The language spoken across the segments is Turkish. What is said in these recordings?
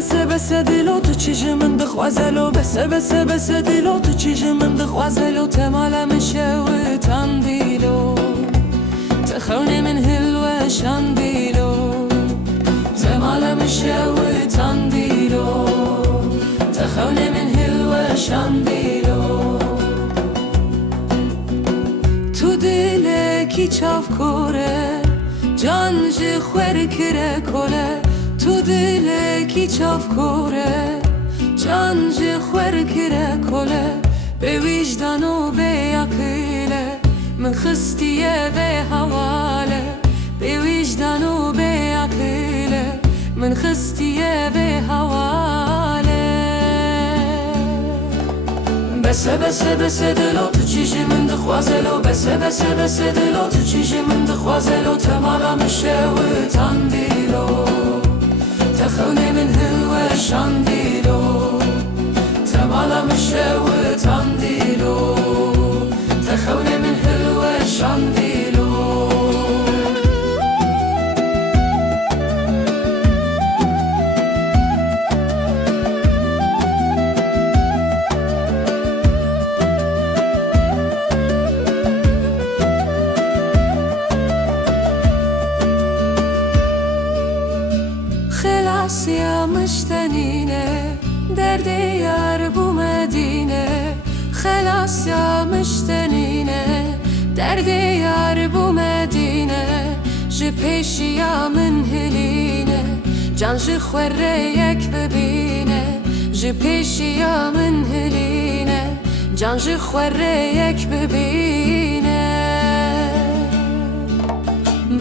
بسه دلو تو چیجی من دخوازلو بسه دلو تو چیجی من دخوازلو تمالا من شوي تنديلو تخوني من هلوة شانديلو تمالا من شوي تنديلو تخوني من هلوة شانديلو تو دلکی چاف کوره جان جی خوری کره کله تو دلکی چاف کوره جان جی خوری کره کله به وجدان و به عقله من خستیه به حواله به وجدان و به عقله من خستیه به حواله بسه دلو تو چیجی من دخوازلو بسه دلو تو چیجی من دخوازلو تمالا مشه و تندیلو تخوني من هلوة شانديلو تمالا مشه و تنديلو تخوني من هلوة شانديلو خلاص يا مشتنينه درد يار بو مدينه خلاص يا مشتنينه درد يار بو مدينه جي پیشی یا من هلینه جان جي خوره یک ببینه جي پیشی یا من هلینه جان جي خوره یک ببینه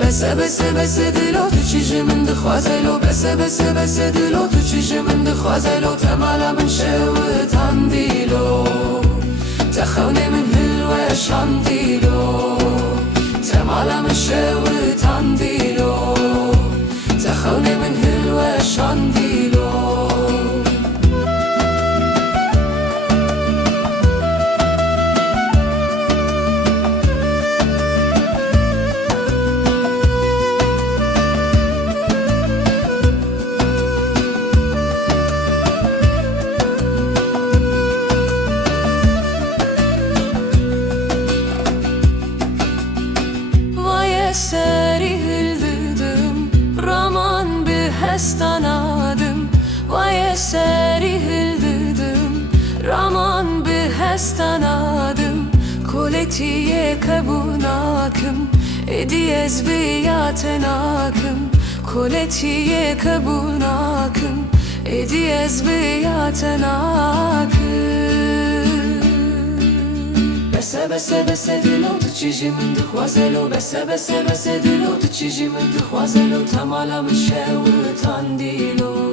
بسه دلو تو چیجی من دخوازلو بسه دلو تو چیجی من دخوازلو تمالا من شوي تنديلو تخوني من هلوة شانديلو تمالا من شوي تنديلو تخوني من هلوة شانديلو seri hıldırdım Raman bir hestanadım Vay seri hıldırdım Raman bir hestanadım Koletiye kabunakım Ediyez biyatenakım Koletiye kabunakım Ediyez biyatenakım بسه دلو تو چیجی من دخوازلو بسه دلو تو چیجی من دخوازلو تمالا مشه و تندیلو